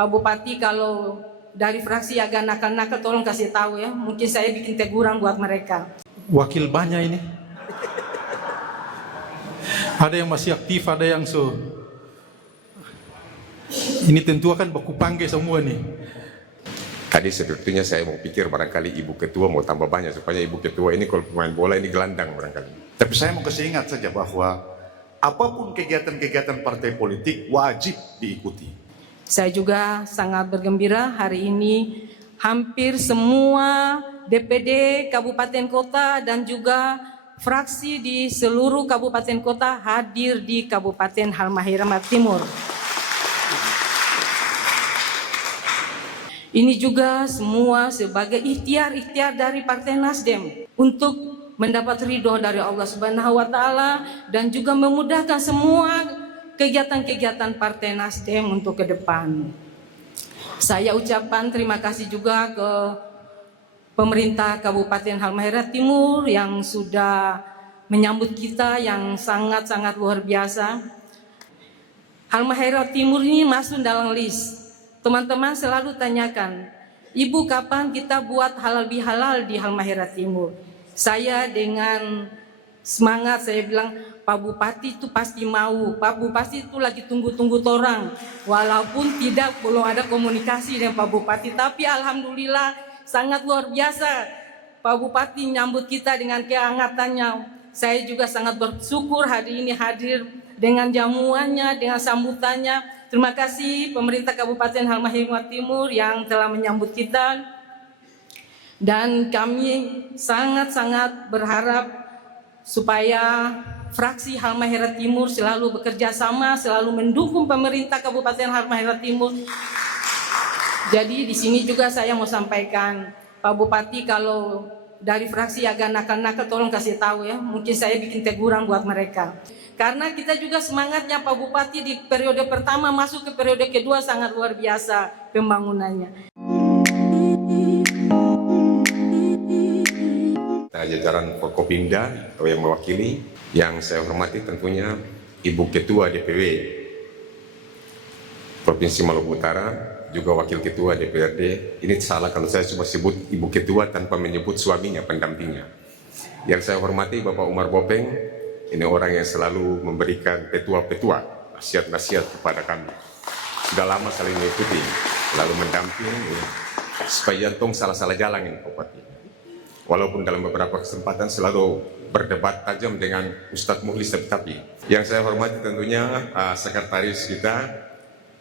Pak Bupati kalau dari fraksi agak nakal-nakal tolong kasih tahu ya, mungkin saya bikin teguran buat mereka. Wakil banyak ini. Ada yang masih aktif, ada yang ini tentu akan baku panggil semua nih. Tadi sebetulnya saya mau pikir barangkali Ibu Ketua mau tambah banyak supaya Ibu Ketua ini kalau pemain bola ini gelandang barangkali. Tapi saya mau kasih ingat saja bahwa apapun kegiatan-kegiatan partai politik wajib diikuti. Saya juga sangat bergembira hari ini hampir semua DPD Kabupaten Kota dan juga fraksi di seluruh Kabupaten Kota hadir di Kabupaten Halmahera Timur. Ini juga semua sebagai ikhtiar dari Partai Nasdem untuk mendapat ridho dari Allah Subhanahu wa Ta'ala dan juga memudahkan semua kegiatan-kegiatan Partai Nasdem untuk ke depan. Saya ucapkan terima kasih juga ke pemerintah Kabupaten Halmahera Timur yang sudah menyambut kita yang sangat-sangat luar biasa. Halmahera Timur ini masuk dalam list. Teman-teman selalu tanyakan, Ibu kapan kita buat halal bihalal di Halmahera Timur? Saya dengan semangat saya bilang, Pak Bupati itu pasti mau. Pak Bupati itu lagi tunggu-tunggu torang. Walaupun belum ada komunikasi dengan Pak Bupati, tapi alhamdulillah sangat luar biasa. Pak Bupati nyambut kita dengan kehangatannya. Saya juga sangat bersyukur hari ini hadir dengan jamuannya, dengan sambutannya. Terima kasih pemerintah Kabupaten Halmahera Timur yang telah menyambut kita. Dan kami sangat-sangat berharap supaya fraksi Halmahera Timur selalu bekerja sama, selalu mendukung pemerintah Kabupaten Halmahera Timur. Jadi di sini juga saya mau sampaikan, Pak Bupati kalau dari fraksi agak nakal-nakal tolong kasih tahu ya, mungkin saya bikin teguran buat mereka. Karena kita juga semangatnya Pak Bupati di periode pertama masuk ke periode kedua sangat luar biasa pembangunannya. Jajaran Forkopimda atau yang mewakili, yang saya hormati tentunya Ibu Ketua DPW Provinsi Maluku Utara, juga Wakil Ketua DPRD. Ini salah kalau saya cuma sebut Ibu Ketua tanpa menyebut suaminya, pendampingnya. Yang saya hormati Bapak Umar Bopeng, ini orang yang selalu memberikan petua-petua, nasihat-nasihat kepada kami. Sudah lama saling mengikuti, lalu mendampingi supaya jantung salah-salah jalan ini Bupati. Walaupun dalam beberapa kesempatan selalu berdebat tajam dengan Ustadz Muhlis, tapi yang saya hormati tentunya sekretaris kita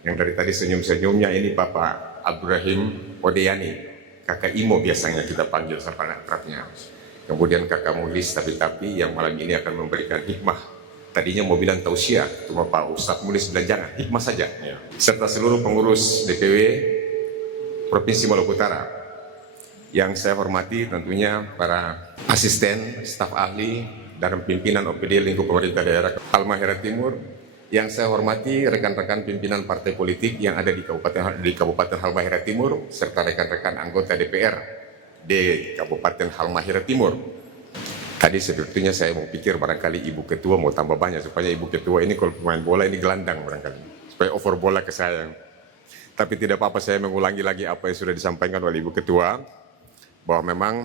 yang dari tadi senyum-senyumnya ini Bapak Abdurrahim Odeyani, kakak Imo biasanya kita panggil sama akrabnya. Kemudian kakak Muhlis tapi yang malam ini akan memberikan hikmah. Tadinya mau bilang tausiah, cuma Pak Ustadz Muhlis bilang jangan, hikmah saja. Ya. Serta seluruh pengurus DPW Provinsi Maluku Utara. Yang saya hormati tentunya para asisten, staf ahli, dan pimpinan OPD lingkup pemerintah daerah Halmahera Timur. Yang saya hormati rekan-rekan pimpinan partai politik yang ada di Kabupaten Halmahera Timur, serta rekan-rekan anggota DPR di Kabupaten Halmahera Timur. Tadi sebetulnya saya mau pikir barangkali Ibu Ketua mau tambah banyak supaya Ibu Ketua ini kalau pemain bola ini gelandang barangkali, supaya over bola ke saya. Tapi tidak apa-apa, saya mengulangi lagi apa yang sudah disampaikan oleh Ibu Ketua, bahwa memang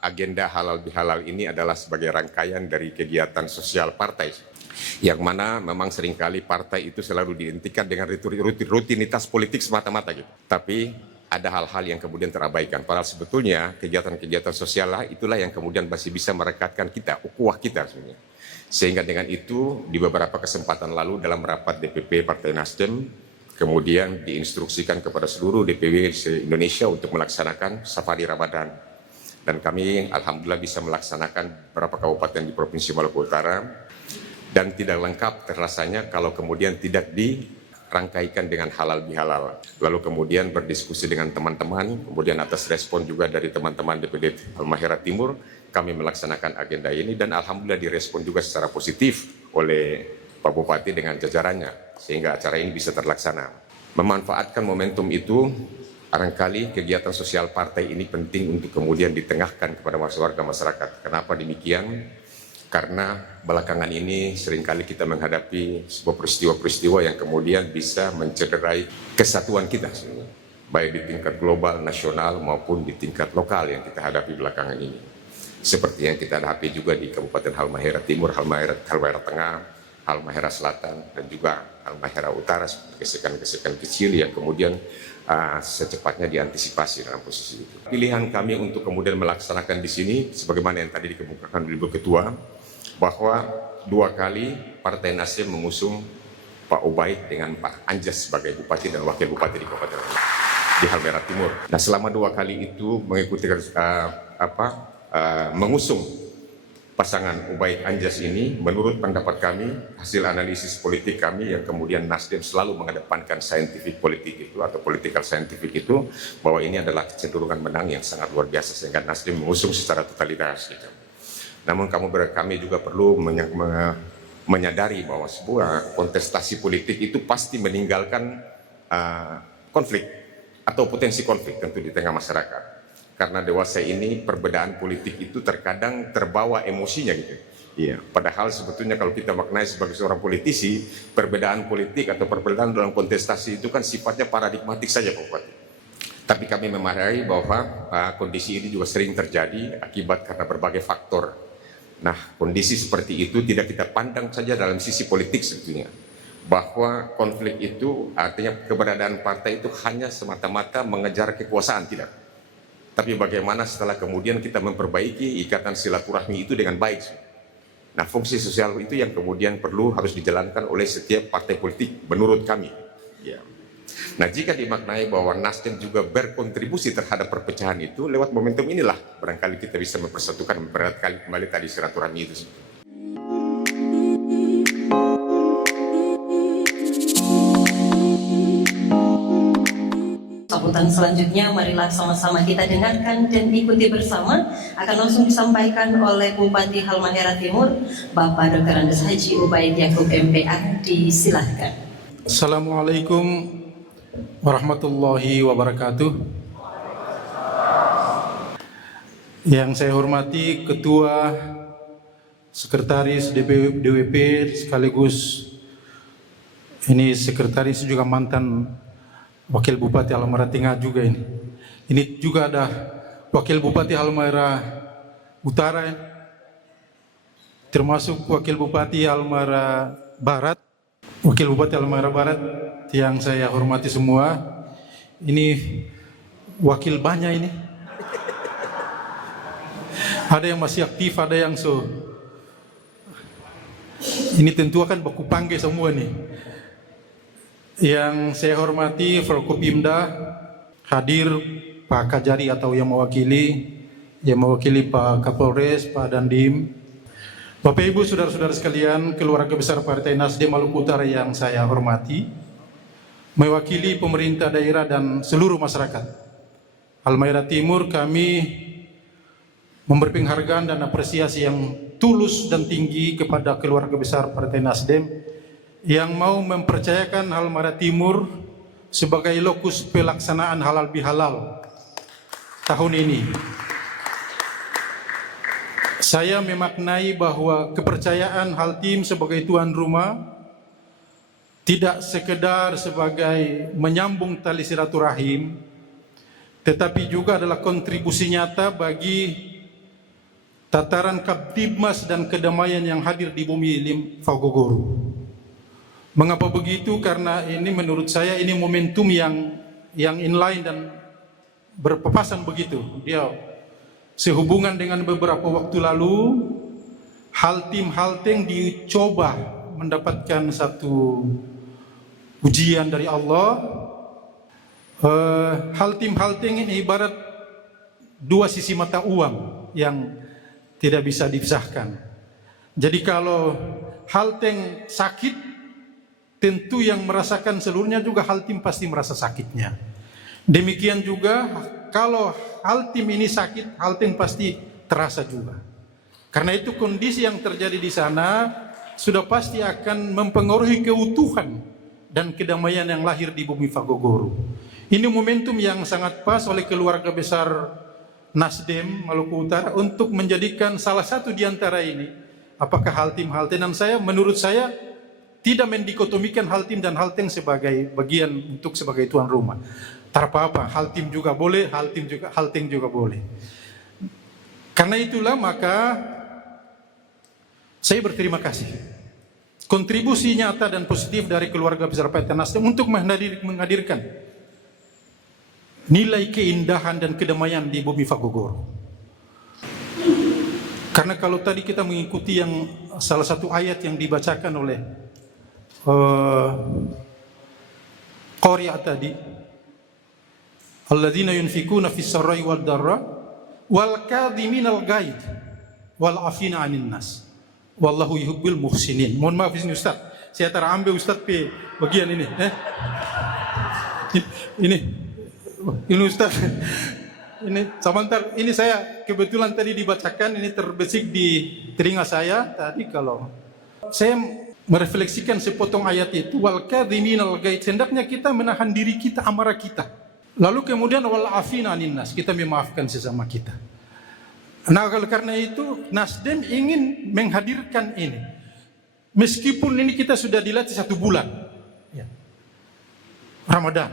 agenda halal bihalal ini adalah sebagai rangkaian dari kegiatan sosial partai, yang mana memang seringkali partai itu selalu dihentikan dengan rutinitas politik semata-mata gitu. Tapi ada hal-hal yang kemudian terabaikan. Padahal sebetulnya kegiatan-kegiatan sosial lah itulah yang kemudian masih bisa merekatkan kita, ukhuwah kita sebenarnya. Sehingga dengan itu di beberapa kesempatan lalu dalam rapat DPP Partai Nasdem, kemudian diinstruksikan kepada seluruh DPW se-Indonesia untuk melaksanakan safari Ramadan. Dan kami alhamdulillah bisa melaksanakan beberapa kabupaten di Provinsi Maluku Utara. Dan tidak lengkap terasanya kalau kemudian tidak dirangkaikan dengan halal bihalal. Lalu kemudian berdiskusi dengan teman-teman, kemudian atas respon juga dari teman-teman DPD Halmahera Timur, kami melaksanakan agenda ini dan alhamdulillah direspon juga secara positif oleh Pak Bupati dengan jajarannya, sehingga acara ini bisa terlaksana. Memanfaatkan momentum itu, barangkali kegiatan sosial partai ini penting untuk kemudian ditengahkan kepada warga masyarakat. Kenapa demikian? Karena belakangan ini seringkali kita menghadapi sebuah peristiwa-peristiwa yang kemudian bisa mencederai kesatuan kita sebenarnya, baik di tingkat global, nasional maupun di tingkat lokal yang kita hadapi belakangan ini. Seperti yang kita hadapi juga di Kabupaten Halmahera Timur, Halmahera Tengah, Halmahera Selatan, dan juga Halmahera Utara, gesekan-gesekan kecil yang kemudian secepatnya diantisipasi dalam posisi itu. Pilihan kami untuk kemudian melaksanakan di sini, sebagaimana yang tadi dikemukakan oleh Ibu Ketua, bahwa 2 kali Partai Nasdem mengusung Pak Ubaid dengan Pak Anjas sebagai Bupati dan Wakil Bupati di Kabupaten di Halmahera Timur. Nah, selama 2 kali itu mengikuti mengusung pasangan Ubaid Anjas ini, menurut pendapat kami, hasil analisis politik kami yang kemudian Nasdem selalu mengedepankan scientific politik itu atau political scientific itu, bahwa ini adalah kecenderungan menang yang sangat luar biasa sehingga Nasdem mengusung secara totalitas gitu. Namun kami juga perlu menyadari bahwa sebuah kontestasi politik itu pasti meninggalkan konflik atau potensi konflik tentu di tengah masyarakat. Karena dewasa ini perbedaan politik itu terkadang terbawa emosinya gitu. Iya. Padahal sebetulnya kalau kita maknai sebagai seorang politisi, perbedaan politik atau perbedaan dalam kontestasi itu kan sifatnya paradigmatik saja Pak Bupati. Tapi kami memarahi bahwa kondisi ini juga sering terjadi akibat karena berbagai faktor. Nah, kondisi seperti itu tidak kita pandang saja dalam sisi politik sebetulnya. Bahwa konflik itu artinya keberadaan partai itu hanya semata-mata mengejar kekuasaan, tidak. Tapi bagaimana setelah kemudian kita memperbaiki ikatan silaturahmi itu dengan baik. Nah, fungsi sosial itu yang kemudian harus dijalankan oleh setiap partai politik menurut kami. Ya. Nah, jika dimaknai bahwa Nasdem juga berkontribusi terhadap perpecahan itu, lewat momentum inilah barangkali kita bisa mempersatukan kembali tadi silaturahmi itu. Sambutan selanjutnya marilah sama-sama kita dengarkan dan ikuti bersama, akan langsung disampaikan oleh Bupati Halmahera Timur, Bapak Dr. Andes Haji Ubaid Yakub MPA. Disilahkan. Assalamualaikum warahmatullahi wabarakatuh. Yang saya hormati Ketua Sekretaris DWP sekaligus ini Sekretaris juga mantan Wakil Bupati Halmahera Tengah juga ini. Ini juga ada Wakil Bupati Halmahera Utara, termasuk Wakil Bupati Halmahera Barat, Wakil Bupati Halmahera Barat yang saya hormati semua. Ini wakil banyak ini. Ada yang masih aktif, ada yang ini tentu akan baku panggil semua nih. Yang saya hormati Forkopimda, hadir Pak Kajari atau yang mewakili Pak Kapolres, Pak Dandim, Bapak Ibu, saudara-saudara sekalian, keluarga besar Partai Nasdem Maluku Utara yang saya hormati, mewakili pemerintah daerah dan seluruh masyarakat Halmahera Timur, kami memberi penghargaan dan apresiasi yang tulus dan tinggi kepada keluarga besar Partai Nasdem yang mau mempercayakan Halmahera Timur sebagai lokus pelaksanaan halal bihalal tahun ini. Saya memaknai bahwa kepercayaan Haltim sebagai tuan rumah tidak sekedar sebagai menyambung tali silaturahim, tetapi juga adalah kontribusi nyata bagi tataran Kamtibmas dan kedamaian yang hadir di bumi Fagogoro. Mengapa begitu? Karena ini menurut saya ini momentum yang inline dan berpapasan begitu. Dia sehubungan dengan beberapa waktu lalu Halteng dicoba mendapatkan satu ujian dari Allah. Halteng ini ibarat dua sisi mata uang yang tidak bisa dipisahkan. Jadi kalau Halteng sakit, tentu yang merasakan seluruhnya juga Haltim pasti merasa sakitnya. Demikian juga kalau Haltim ini sakit, Halteng pasti terasa juga. Karena itu kondisi yang terjadi di sana sudah pasti akan mempengaruhi keutuhan dan kedamaian yang lahir di bumi Fagogoro. Ini momentum yang sangat pas oleh keluarga besar Nasdem Maluku Utara untuk menjadikan salah satu di antara ini apakah Haltim, dan menurut saya tidak mendikotomikan Haltim dan Halteng sebagai bagian untuk sebagai tuan rumah. Tak apa-apa, Haltim juga boleh, Halteng juga boleh. Karena itulah maka saya berterima kasih. Kontribusi nyata dan positif dari keluarga besar Partai Nasdem untuk menghadirkan nilai keindahan dan kedamaian di bumi Fagogoro. Karena kalau tadi kita mengikuti yang salah satu ayat yang dibacakan oleh Qari'a tadi, alladzina yunfikuna fis sarra'i wad dharra wal kadhiminal ghaidh wal 'afina 'anil nas wallahu yuhibbul muhsinin. Mohon maaf ini Ustaz, saya terambil Ustaz pe bagian ini. Ini Ustaz. Ini sebentar, ini saya kebetulan tadi dibacakan, ini terbesik di telinga saya tadi. Kalau saya merefleksikan sepotong ayat itu, wal kadhiminal ghaidh, hendaknya kita menahan diri kita, amarah kita. Lalu kemudian wal 'afina 'anil nas, kita memaafkan sesama kita. Nah, karena itu Nasdem ingin menghadirkan ini. Meskipun ini kita sudah dilatih 1 bulan, ya. Ramadan.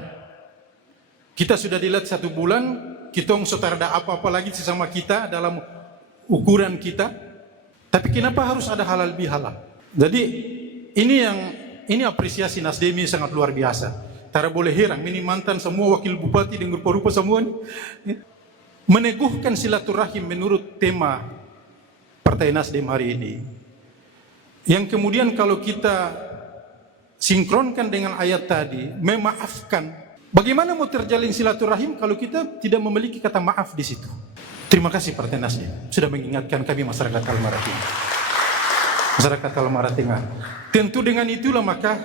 Kita sudah dilatih 1 bulan, kita tak ada apa-apa lagi sesama kita dalam ukuran kita. Tapi kenapa harus ada halal bihalal? Jadi ini apresiasi Nasdem ini sangat luar biasa. Tara boleh heran, ini mantan semua wakil bupati dan rupa-rupa semua ini. Meneguhkan silaturahim menurut tema Partai Nasdem hari ini. Yang kemudian kalau kita sinkronkan dengan ayat tadi, memaafkan. Bagaimana mau terjalin silaturahim kalau kita tidak memiliki kata maaf di situ? Terima kasih Partai Nasdem sudah mengingatkan kami masyarakat Halmahera Timur. Masyarakat Halmahera Tengah. Tentu dengan itulah maka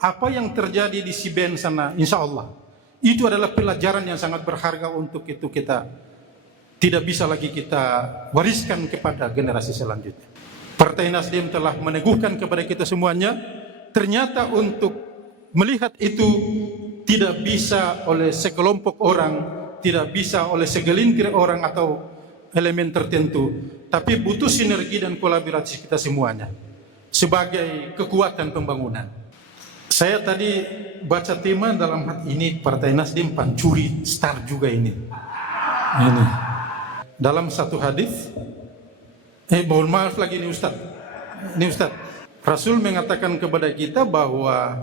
apa yang terjadi di Siben sana, insya Allah itu adalah pelajaran yang sangat berharga untuk itu kita tidak bisa lagi kita wariskan kepada generasi selanjutnya. Partai Nasdem telah meneguhkan kepada kita semuanya, ternyata untuk melihat itu tidak bisa oleh sekelompok orang, tidak bisa oleh segelintir orang atau elemen tertentu, tapi butuh sinergi dan kolaborasi kita semuanya sebagai kekuatan pembangunan. Saya tadi baca tema dalam hati ini, Partai Nasdem pancuri star juga ini. Dalam satu hadis, mohon maaf lagi ini Ustaz. Rasul mengatakan kepada kita bahwa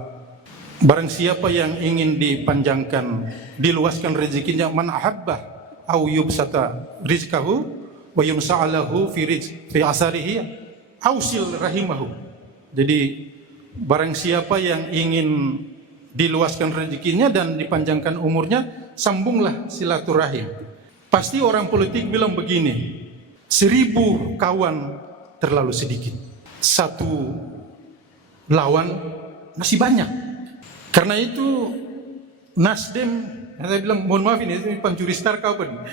barang siapa yang ingin dipanjangkan, diluaskan rezekinya, man ahabba au yubsata rizqahu wa yumsa'alahu fi asarihi ausil rahimahu. Jadi barang siapa yang ingin diluaskan rezekinya dan dipanjangkan umurnya, sambunglah silaturahim. Pasti orang politik bilang begini, 1000 kawan terlalu sedikit, 1 lawan masih banyak. Karena itu Nasdem, saya bilang mohon maaf ini pancuri star kapan,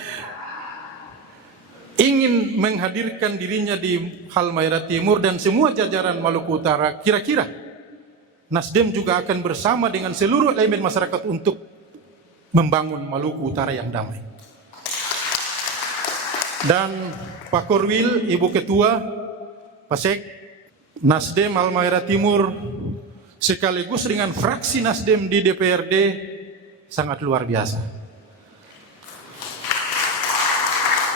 ingin menghadirkan dirinya di Halmahera Timur dan semua jajaran Maluku Utara. Kira-kira Nasdem juga akan bersama dengan seluruh elemen masyarakat untuk membangun Maluku Utara yang damai. Dan Pak Korwil, Ibu Ketua Pasek Nasdem Halmahera Timur sekaligus dengan fraksi Nasdem di DPRD sangat luar biasa.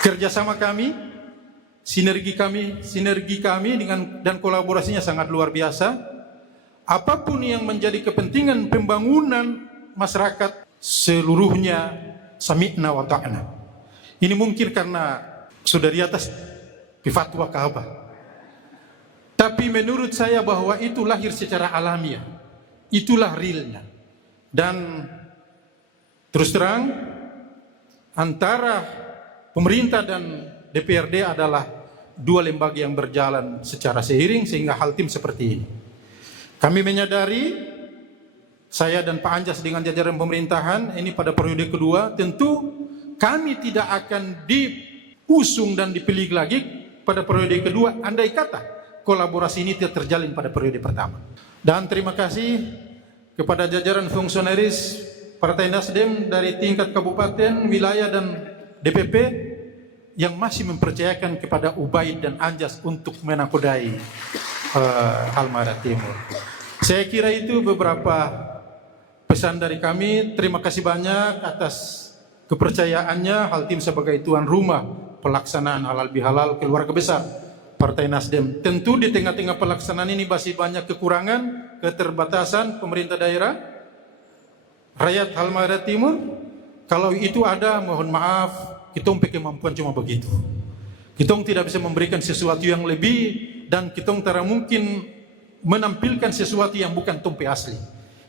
Kerjasama kami, sinergi kami dengan dan kolaborasinya sangat luar biasa. Apapun yang menjadi kepentingan pembangunan masyarakat seluruhnya sami'na wa ta'na. Ini mungkin karena sudah di atas fatwa Ka'bah. Tapi menurut saya bahwa itu lahir secara alamiah. Itulah realnya. Dan terus terang antara pemerintah dan DPRD adalah 2 lembaga yang berjalan secara seiring sehingga Haltim seperti ini. Kami menyadari, saya dan Pak Anjas dengan jajaran pemerintahan ini pada periode kedua, tentu kami tidak akan diusung dan dipilih lagi pada periode kedua andai kata kolaborasi ini tidak terjalin pada periode pertama. Dan terima kasih kepada jajaran fungsionaris Partai Nasdem dari tingkat kabupaten, wilayah dan DPP yang masih mempercayakan kepada Ubaid dan Anjas untuk menakodai Halmahera Timur. Saya kira itu beberapa pesan dari kami. Terima kasih banyak atas kepercayaannya Haltim sebagai tuan rumah pelaksanaan halal bihalal keluarga besar Partai Nasdem. Tentu di tengah-tengah pelaksanaan ini masih banyak kekurangan, keterbatasan pemerintah daerah, rakyat Halmahera Timur. Kalau itu ada, mohon maaf, kita punya kemampuan cuma begitu. Kita tidak bisa memberikan sesuatu yang lebih, dan kita tidak mungkin menampilkan sesuatu yang bukan tumpe asli.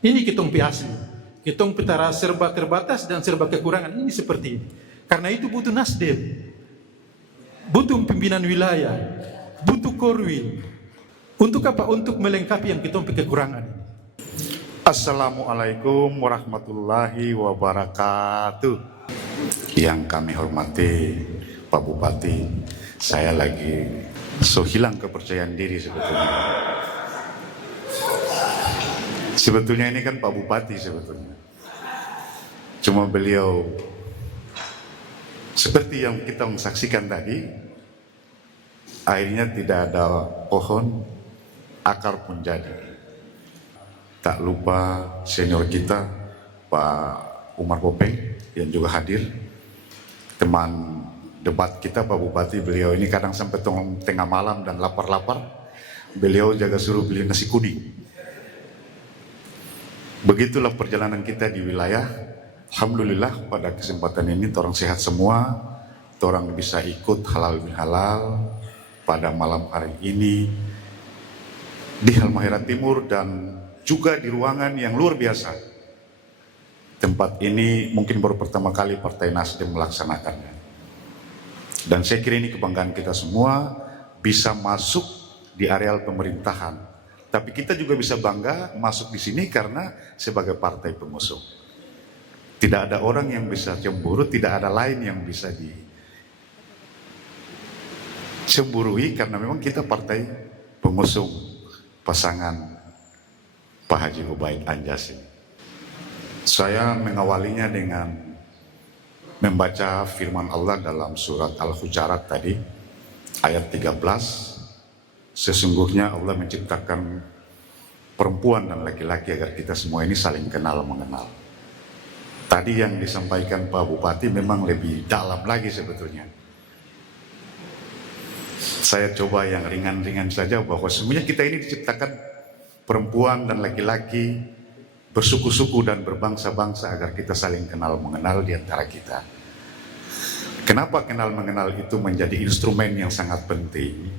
Ini kita tumpe asli. Kita petara serba terbatas dan serba kekurangan. Ini seperti ini. Karena itu butuh Nasdem, butuh pimpinan wilayah, butuh Korwil. Untuk apa? Untuk melengkapi yang kita punya kekurangan. Assalamualaikum warahmatullahi wabarakatuh. Yang kami hormati Pak Bupati, saya lagi hilang kepercayaan diri sebetulnya. Sebetulnya ini kan Pak Bupati sebetulnya. Cuma beliau seperti yang kita saksikan tadi, akhirnya tidak ada pohon, akar pun jadi. Tak lupa senior kita Pak Umar Bopeng yang juga hadir, teman debat kita Pak Bupati. Beliau ini kadang sampai tengah malam dan lapar-lapar, beliau jaga suruh beli nasi kuning. Begitulah perjalanan kita di wilayah. Alhamdulillah pada kesempatan ini orang sehat semua, orang bisa ikut halal bihalal pada malam hari ini di Halmahera Timur, dan juga di ruangan yang luar biasa. Tempat ini mungkin baru pertama kali Partai Nasdem melaksanakannya. Dan saya kira ini kebanggaan kita semua bisa masuk di areal pemerintahan. Tapi kita juga bisa bangga masuk di sini karena sebagai partai pengusung. Tidak ada orang yang bisa cemburu, tidak ada lain yang bisa dicemburui karena memang kita partai pengusung pasangan Pak Haji Ubaid Anjas ini. Saya mengawalinya dengan membaca firman Allah dalam surat Al-Hujurat tadi, ayat 13. Sesungguhnya Allah menciptakan perempuan dan laki-laki agar kita semua ini saling kenal mengenal. Tadi yang disampaikan Pak Bupati memang lebih dalam lagi sebetulnya. Saya coba yang ringan-ringan saja, bahwa sebenarnya kita ini diciptakan perempuan dan laki-laki, bersuku-suku dan berbangsa-bangsa agar kita saling kenal mengenal di antara kita. Kenapa kenal mengenal itu menjadi instrumen yang sangat penting?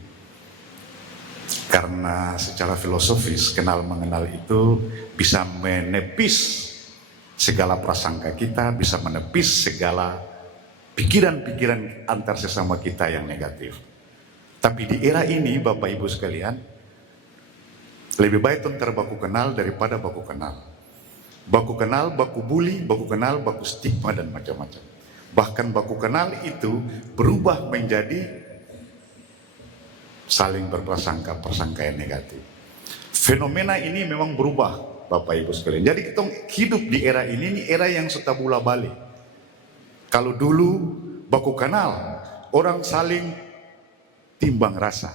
Karena secara filosofis kenal mengenal itu bisa menepis segala prasangka kita, bisa menepis segala pikiran-pikiran antar sesama kita yang negatif. Tapi di era ini Bapak Ibu sekalian, lebih baik tentara baku kenal daripada baku kenal. Baku kenal, baku bully, baku kenal, baku stigma dan macam-macam. Bahkan baku kenal itu berubah menjadi saling berprasangka-prasangka yang negatif. Fenomena ini memang berubah Bapak Ibu sekalian. Jadi kita hidup di era ini era yang setabula balik. Kalau dulu baku kenal, orang saling timbang rasa.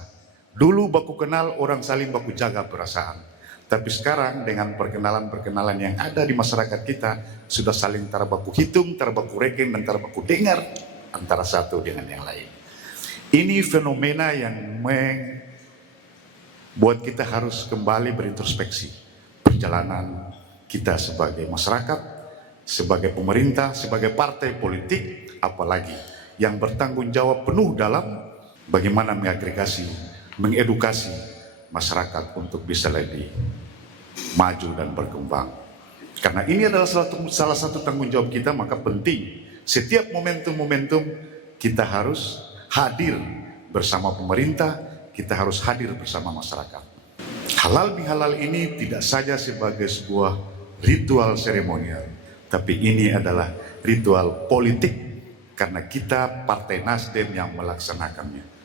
Dulu baku kenal, orang saling baku jaga perasaan. Tapi sekarang dengan perkenalan-perkenalan yang ada di masyarakat kita, sudah saling baku hitung, baku reken, dan baku dengar antara satu dengan yang lain. Ini fenomena yang membuat kita harus kembali berintrospeksi perjalanan kita sebagai masyarakat, sebagai pemerintah, sebagai partai politik, apalagi yang bertanggung jawab penuh dalam bagaimana mengagregasi, mengedukasi masyarakat untuk bisa lebih maju dan berkembang. Karena ini adalah salah satu tanggung jawab kita, maka penting setiap momentum-momentum kita harus hadir bersama pemerintah, kita harus hadir bersama masyarakat. Halal bihalal ini tidak saja sebagai sebuah ritual seremonial, tapi ini adalah ritual politik karena kita Partai Nasdem yang melaksanakannya.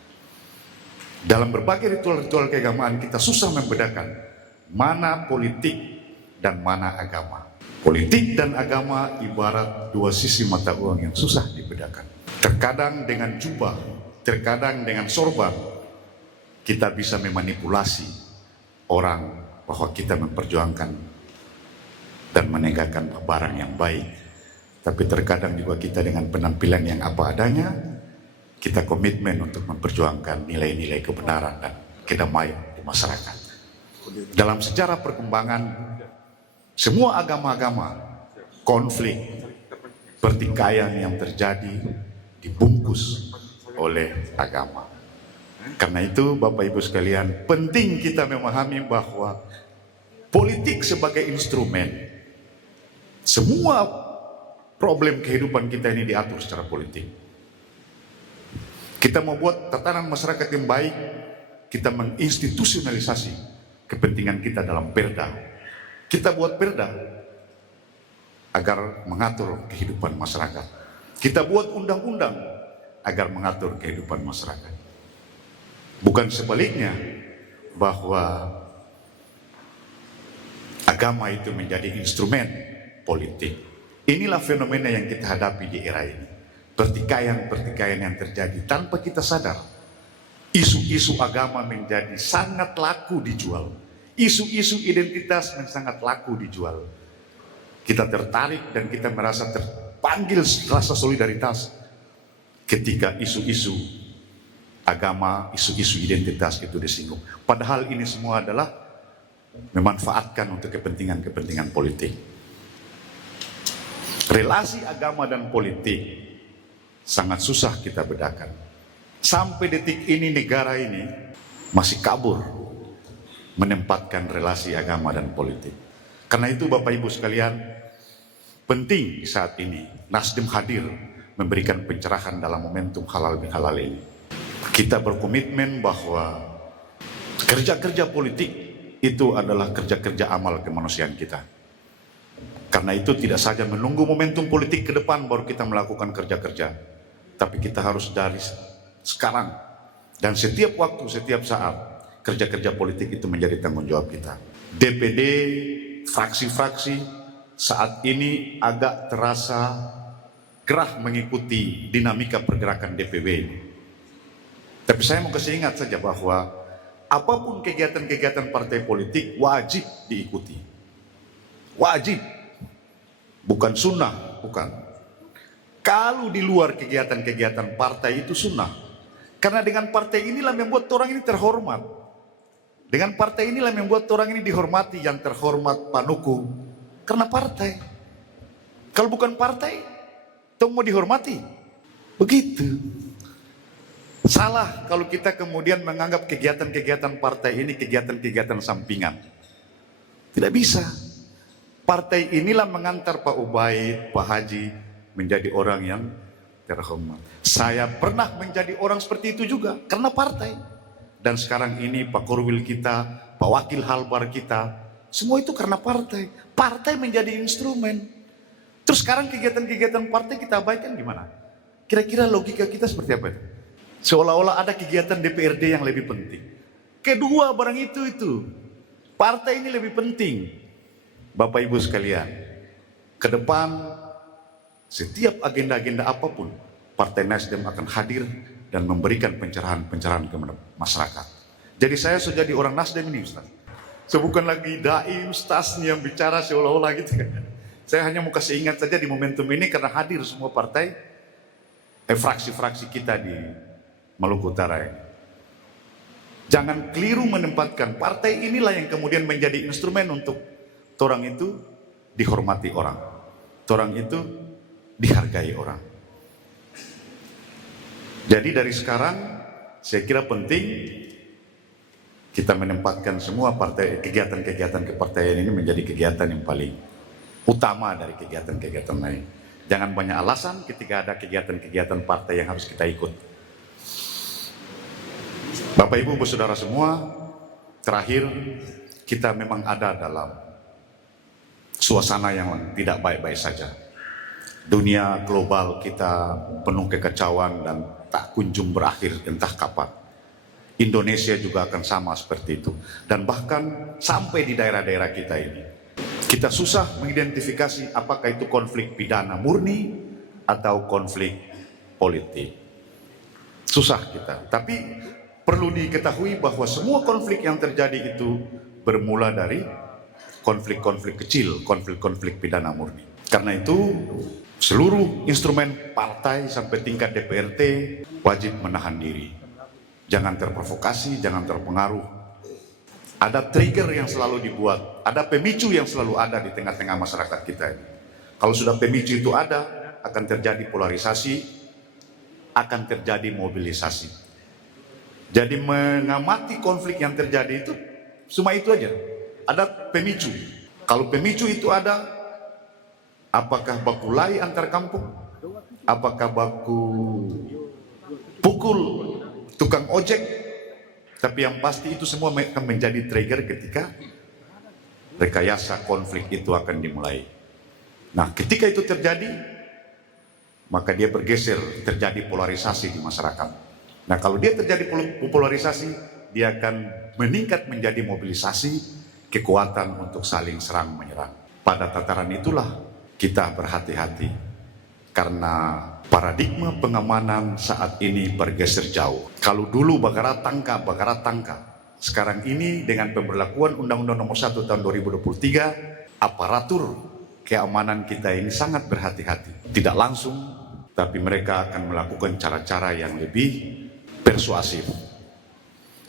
Dalam berbagai ritual-ritual keagamaan kita susah membedakan mana politik dan mana agama. Politik dan agama ibarat dua sisi mata uang yang susah dibedakan. Terkadang dengan jubah, terkadang dengan sorban, kita bisa memanipulasi orang bahwa kita memperjuangkan dan menegakkan barang yang baik. Tapi terkadang juga kita dengan penampilan yang apa adanya, kita komitmen untuk memperjuangkan nilai-nilai kebenaran dan kedamaian di masyarakat. Dalam sejarah perkembangan, semua agama-agama, konflik, pertikaian yang terjadi dibungkus oleh agama. Karena itu Bapak Ibu sekalian, penting kita memahami bahwa politik sebagai instrumen, semua problem kehidupan kita ini diatur secara politik. Kita mau buat tatanan masyarakat yang baik, kita menginstitusionalisasi kepentingan kita dalam perda. Kita buat perda agar mengatur kehidupan masyarakat. Kita buat undang-undang agar mengatur kehidupan masyarakat. Bukan sebaliknya, bahwa agama itu menjadi instrumen politik. Inilah fenomena yang kita hadapi di era ini. Pertikaian-pertikaian yang terjadi tanpa kita sadar. Isu-isu agama menjadi sangat laku dijual. Isu-isu identitas yang sangat laku dijual. Kita tertarik dan kita merasa terpanggil rasa solidaritas ketika isu-isu agama, isu-isu identitas itu disinggung. Padahal ini semua adalah memanfaatkan untuk kepentingan-kepentingan politik. Relasi agama dan politik sangat susah kita bedakan. Sampai detik ini negara ini masih kabur menempatkan relasi agama dan politik. Karena itu Bapak Ibu sekalian, penting saat ini Nasdem hadir memberikan pencerahan dalam momentum halal bihalal ini. Kita berkomitmen bahwa kerja-kerja politik itu adalah kerja-kerja amal kemanusiaan kita. Karena itu tidak saja menunggu momentum politik ke depan baru kita melakukan kerja-kerja, tapi kita harus dari sekarang dan setiap waktu, setiap saat kerja-kerja politik itu menjadi tanggung jawab kita. DPD, fraksi-fraksi saat ini agak terasa gerah mengikuti dinamika pergerakan DPW ini. Tapi saya mau kasih ingat saja bahwa apapun kegiatan-kegiatan partai politik wajib diikuti. Wajib. Bukan sunnah, bukan. Kalau di luar kegiatan-kegiatan partai itu sunnah. Karena dengan partai inilah membuat orang ini terhormat. Dengan partai inilah membuat orang ini dihormati, yang terhormat Panuku. Karena partai. Kalau bukan partai, toh mau dihormati. Begitu. Salah kalau kita kemudian menganggap kegiatan-kegiatan partai ini kegiatan-kegiatan sampingan. Tidak bisa. Partai inilah mengantar Pak Ubaid, Pak Haji menjadi orang yang terhormat. Saya pernah menjadi orang seperti itu juga karena partai. Dan sekarang ini Pak Korwil kita, Pak Wakil Halbar kita, semua itu karena partai. Partai menjadi instrumen. Terus sekarang kegiatan-kegiatan partai kita abaikan gimana? Kira-kira logika kita seperti apa itu? Seolah-olah ada kegiatan DPRD yang lebih penting. Kedua barang itu. Partai ini lebih penting. Bapak Ibu sekalian, ke depan setiap agenda-agenda apapun, Partai Nasdem akan hadir dan memberikan pencerahan-pencerahan kepada masyarakat. Jadi saya sudah jadi orang Nasdem ini Ustaz. Saya bukan lagi dai Ustaz yang bicara seolah-olah gitu. Saya hanya mau kasih ingat saja di momentum ini karena hadir semua partai, fraksi-fraksi kita di Maluku Utara ini. Jangan keliru menempatkan partai inilah yang kemudian menjadi instrumen untuk orang itu dihormati orang, orang itu dihargai orang. Jadi dari sekarang saya kira penting kita menempatkan semua partai kegiatan-kegiatan kepartaian ini menjadi kegiatan yang paling utama dari kegiatan-kegiatan lain. Jangan banyak alasan ketika ada kegiatan-kegiatan partai yang harus kita ikut. Bapak Ibu saudara semua, terakhir kita memang ada dalam suasana yang tidak baik-baik saja. Dunia global kita penuh kekacauan dan tak kunjung berakhir entah kapan. Indonesia juga akan sama seperti itu. Dan bahkan sampai di daerah-daerah kita ini, kita susah mengidentifikasi apakah itu konflik pidana murni atau konflik politik. Susah kita. Tapi perlu diketahui bahwa semua konflik yang terjadi itu bermula dari konflik-konflik kecil, konflik-konflik pidana murni. Karena itu seluruh instrumen partai sampai tingkat DPRD wajib menahan diri. Jangan terprovokasi, jangan terpengaruh. Ada trigger yang selalu dibuat, ada pemicu yang selalu ada di tengah-tengah masyarakat kita ini. Kalau sudah pemicu itu ada, akan terjadi polarisasi, akan terjadi mobilisasi. Jadi mengamati konflik yang terjadi itu, cuma itu aja. Ada pemicu. Kalau pemicu itu ada, apakah baku lai antar kampung? Apakah baku pukul tukang ojek? Tapi yang pasti itu semua akan menjadi trigger ketika rekayasa konflik itu akan dimulai. Nah, ketika itu terjadi, maka dia bergeser, terjadi polarisasi di masyarakat. Nah, kalau dia terjadi polarisasi, dia akan meningkat menjadi mobilisasi kekuatan untuk saling serang menyerang. Pada tataran itulah kita berhati-hati karena paradigma pengamanan saat ini bergeser jauh. Kalau dulu bagara tangka, sekarang ini dengan pemberlakuan Undang-Undang Nomor 1 Tahun 2023, aparatur keamanan kita ini sangat berhati-hati. Tidak langsung, tapi mereka akan melakukan cara-cara yang lebih persuasif.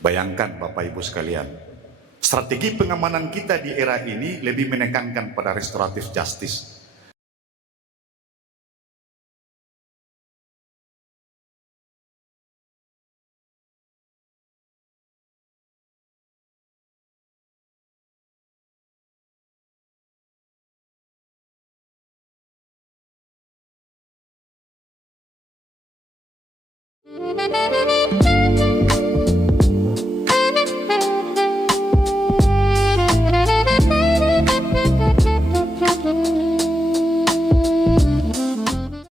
Bayangkan Bapak Ibu sekalian, strategi pengamanan kita di era ini lebih menekankan pada restoratif justice. Thank you.